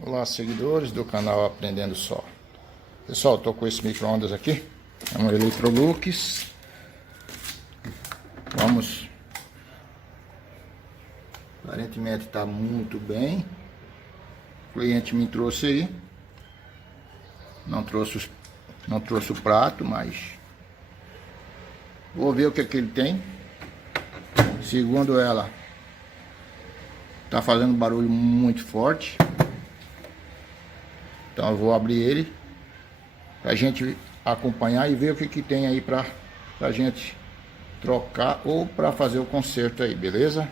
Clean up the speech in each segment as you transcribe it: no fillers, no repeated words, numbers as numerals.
Olá, seguidores do canal Aprendendo Só. Pessoal, estou com esse micro-ondas aqui, é um Electrolux. Vamos, aparentemente está muito bem. O cliente me trouxe aí, não trouxe o prato, mas vou ver o que ele tem. Segundo ela, está fazendo barulho muito forte. Então eu vou abrir ele pra gente acompanhar e ver o que tem aí pra gente trocar ou pra fazer o conserto aí, beleza?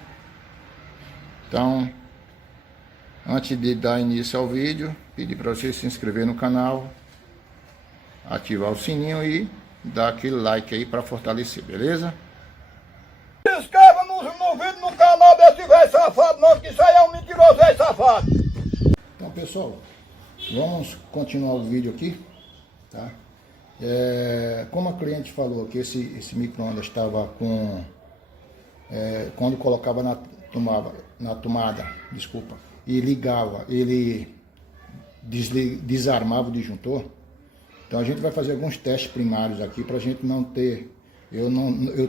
Então, antes de dar início ao vídeo, pedir para você se inscrever no canal, ativar o sininho e dar aquele like aí para fortalecer, beleza? Se inscreva no vídeo no canal desse velho safado, não, que isso aí é um mentiroso velho safado. Então, pessoal, vamos continuar o vídeo aqui, tá? Como a cliente falou que esse micro-ondas estava com... quando colocava na tomada, desculpa, e ligava, ele desarmava o disjuntor. Então a gente vai fazer alguns testes primários aqui para a gente não ter... Eu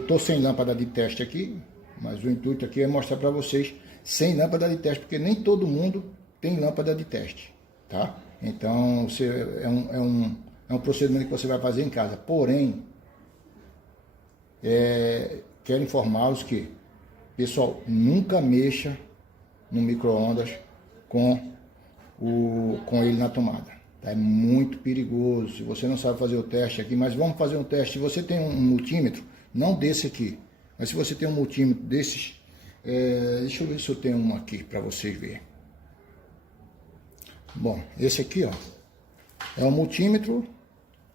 tô sem lâmpada de teste aqui, mas o intuito aqui é mostrar para vocês sem lâmpada de teste, porque nem todo mundo tem lâmpada de teste, tá? Então é um procedimento que você vai fazer em casa. Porém, quero informá-los que, pessoal, nunca mexa no micro-ondas com ele na tomada. Tá? É muito perigoso. Se você não sabe fazer o teste aqui, mas vamos fazer um teste. Se você tem um multímetro, não desse aqui, mas se você tem um multímetro desses, deixa eu ver se eu tenho um aqui para vocês verem. Bom, esse aqui, ó, é um multímetro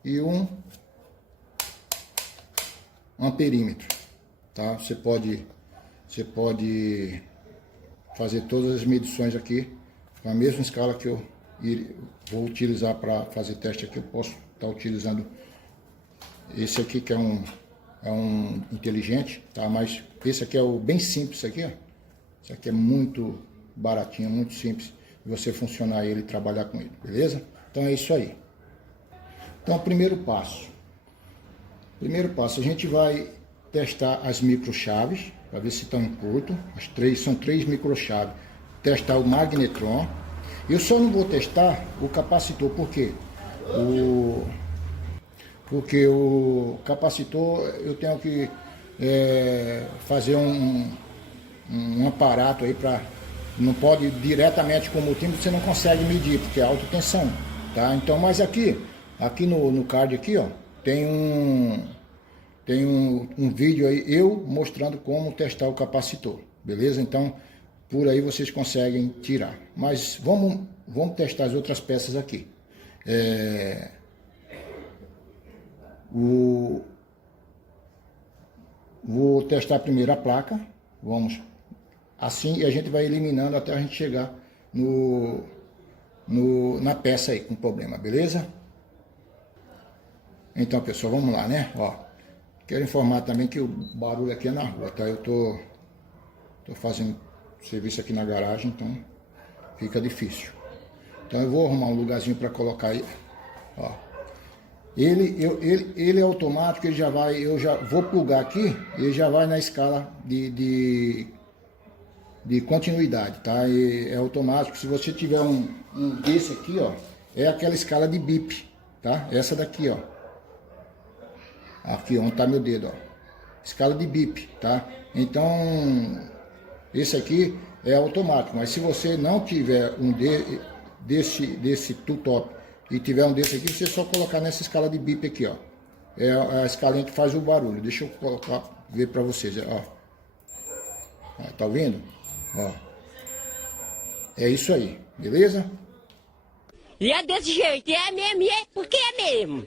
e um amperímetro, tá? Você pode fazer todas as medições aqui com a mesma escala que eu vou utilizar para fazer teste aqui. Eu posso estar utilizando esse aqui, que é um inteligente, tá? Mas esse aqui é o bem simples, esse aqui, ó. Esse aqui é muito baratinho, muito simples de você funcionar ele e trabalhar com ele, beleza? Então é isso aí. Então, primeiro passo, a gente vai testar as microchaves para ver se estão em curto. São três microchaves. Testar o magnetron. Eu só não vou testar o capacitor, por quê? Porque o capacitor eu tenho que fazer um aparato aí para... Não pode diretamente com o multímetro, você não consegue medir, porque é alta tensão, tá? Então, mas aqui no card aqui, ó, tem um vídeo aí eu mostrando como testar o capacitor, beleza? Então, por aí vocês conseguem tirar. Mas vamos testar as outras peças aqui. Vou testar primeiro a placa, assim, e a gente vai eliminando até a gente chegar na peça aí com problema, beleza? Então, pessoal, vamos lá, né? Ó, quero informar também que o barulho aqui é na rua, tá? Eu tô fazendo serviço aqui na garagem, então fica difícil. Então eu vou arrumar um lugarzinho para colocar aí, ó. Ele é automático, eu já vou plugar aqui, ele já vai na escala de continuidade, tá? É automático. Se você tiver um desse aqui, ó, é aquela escala de bip, tá? Essa daqui, ó. Aqui onde tá meu dedo, ó. Escala de bip, tá? Então, esse aqui é automático. Mas se você não tiver um desse two-top e tiver um desse aqui, você só colocar nessa escala de bip aqui, ó. É a escalinha que faz o barulho. Deixa eu ver pra vocês, ó. Tá ouvindo? Ó, é isso aí, beleza? E é desse jeito, é mesmo, é porque é mesmo.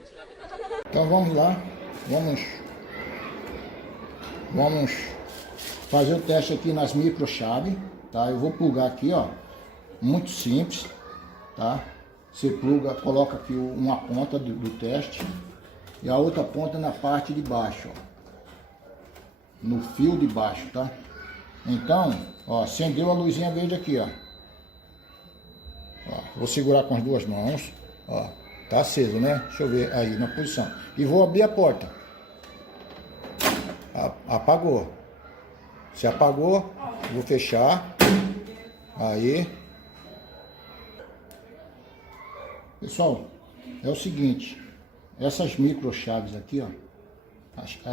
Então vamos lá, vamos fazer o teste aqui nas microchaves, tá? Eu vou plugar aqui, ó, muito simples, tá? Você pluga, coloca aqui uma ponta do teste e a outra ponta na parte de baixo, ó, no fio de baixo, tá? Então, ó, acendeu a luzinha verde aqui, ó. Ó, vou segurar com as duas mãos. Ó, tá aceso, né? Deixa eu ver aí na posição. E vou abrir a porta. Apagou. Se apagou, vou fechar. Aí. Pessoal, é o seguinte. Essas micro chaves aqui, ó.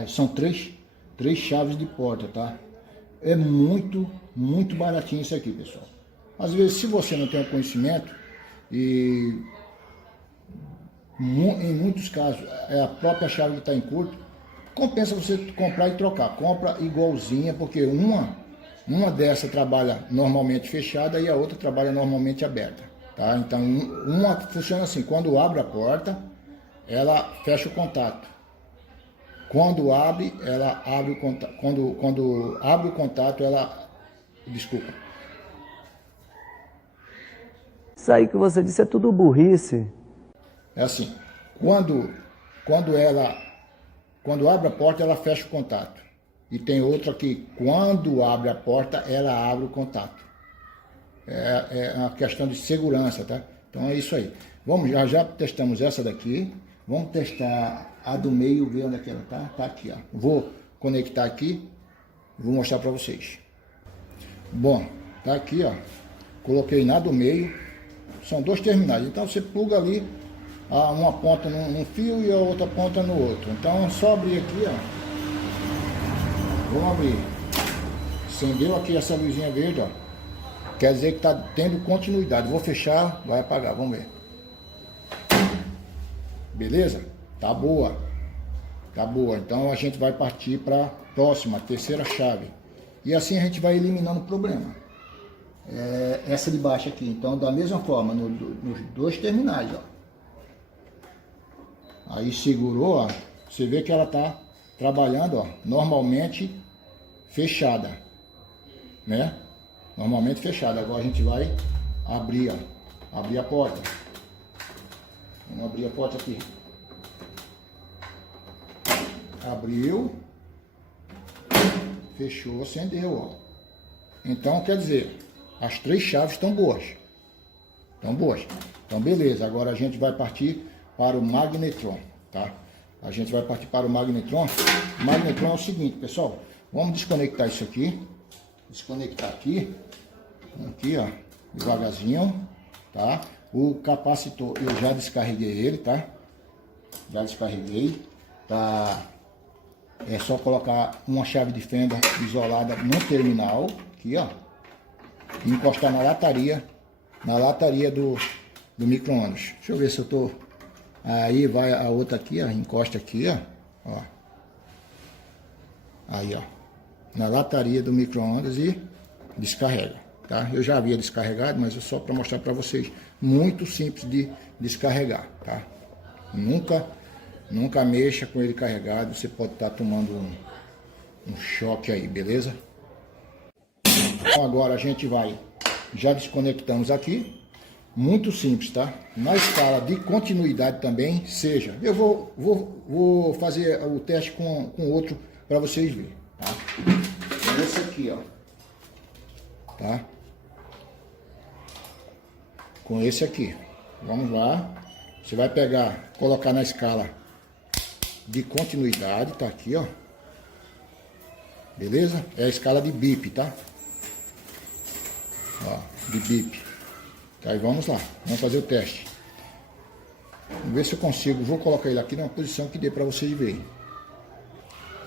São três chaves de porta, tá? É muito baratinho isso aqui, pessoal. Às vezes, se você não tem o conhecimento, e em muitos casos é a própria chave que está em curto, compensa você comprar e trocar. Compra igualzinha, porque uma dessa trabalha normalmente fechada e a outra trabalha normalmente aberta, tá? Então, uma funciona assim: quando abre a porta, ela fecha o contato. Quando abre, ela abre o contato. Quando abre o contato, ela... Desculpa. Isso aí que você disse é tudo burrice. É assim, quando abre a porta, ela fecha o contato. E tem outra que, quando abre a porta, ela abre o contato. É uma questão de segurança, tá? Então é isso aí. Vamos, já testamos essa daqui. Vamos testar a do meio, ver onde é que ela tá. Tá aqui, ó. Vou conectar aqui. Vou mostrar para vocês. Bom, tá aqui, ó. Coloquei na do meio. São dois terminais. Então você pluga ali uma ponta num fio e a outra ponta no outro. Então é só abrir aqui, ó. Vamos abrir. Acendeu aqui essa luzinha verde, ó. Quer dizer que tá tendo continuidade. Vou fechar, vai apagar. Vamos ver. Beleza? Tá boa. Tá boa. Então a gente vai partir para a próxima, terceira chave. E assim a gente vai eliminando o problema. Essa de baixo aqui. Então da mesma forma, nos dois terminais, ó. Aí segurou, ó. Você vê que ela tá trabalhando, ó, normalmente fechada, né? Normalmente fechada. Agora a gente vai abrir, ó. Abrir a porta. Vamos abrir a porta aqui. Abriu. Fechou, acendeu, ó. Então, quer dizer, as três chaves estão boas. Estão boas. Então, beleza. Agora a gente vai partir para o magnetron, tá? A gente vai partir para o magnetron. O magnetron é o seguinte, pessoal. Vamos desconectar isso aqui. Desconectar aqui. Aqui, ó. Devagarzinho, tá? O capacitor, eu já descarreguei ele, tá? Já descarreguei. Tá? É só colocar uma chave de fenda isolada no terminal, aqui, ó. E encostar na lataria do micro-ondas. Deixa eu ver se eu tô... Aí vai a outra aqui, ó. Encosta aqui, ó. Aí, ó. Na lataria do micro-ondas e descarrega. Tá? Eu já havia descarregado, mas é só para mostrar para vocês. Muito simples de descarregar, tá? Nunca mexa com ele carregado, você pode estar tomando um choque aí, beleza? Então agora a gente vai, já desconectamos aqui. Muito simples, tá? Na escala de continuidade também, seja. Eu vou fazer o teste com outro para vocês verem, tá? Esse aqui, ó. Tá? Com esse aqui. Vamos lá. Você vai pegar, colocar na escala de continuidade, tá aqui, ó. Beleza? É a escala de bip, tá? Ó, de bip. Tá, e vamos lá. Vamos fazer o teste. Vamos ver se eu consigo. Vou colocar ele aqui numa posição que dê para vocês verem.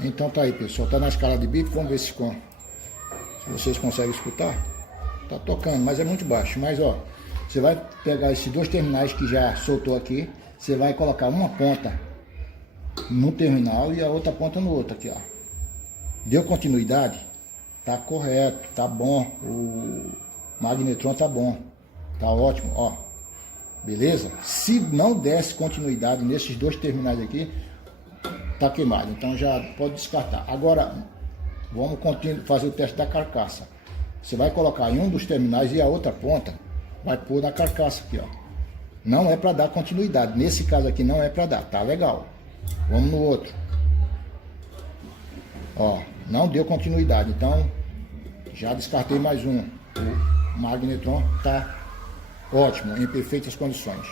Então tá aí, pessoal. Tá na escala de bip. Vamos ver se vocês conseguem escutar. Tá tocando, mas é muito baixo. Mas, ó, você vai pegar esses dois terminais que já soltou aqui. Você vai colocar uma ponta no terminal e a outra ponta no outro aqui, ó. Deu continuidade? Tá correto, tá bom. O magnetron tá bom. Tá ótimo, ó. Beleza? Se não desse continuidade nesses dois terminais aqui, tá queimado. Então já pode descartar. Agora, vamos fazer o teste da carcaça. Você vai colocar em um dos terminais e a outra ponta vai pôr na carcaça aqui, ó. Não é para dar continuidade. Nesse caso aqui não é para dar. Tá legal. Vamos no outro. Ó, não deu continuidade. Então, já descartei mais um. O magnetron tá Ótimo, em perfeitas condições.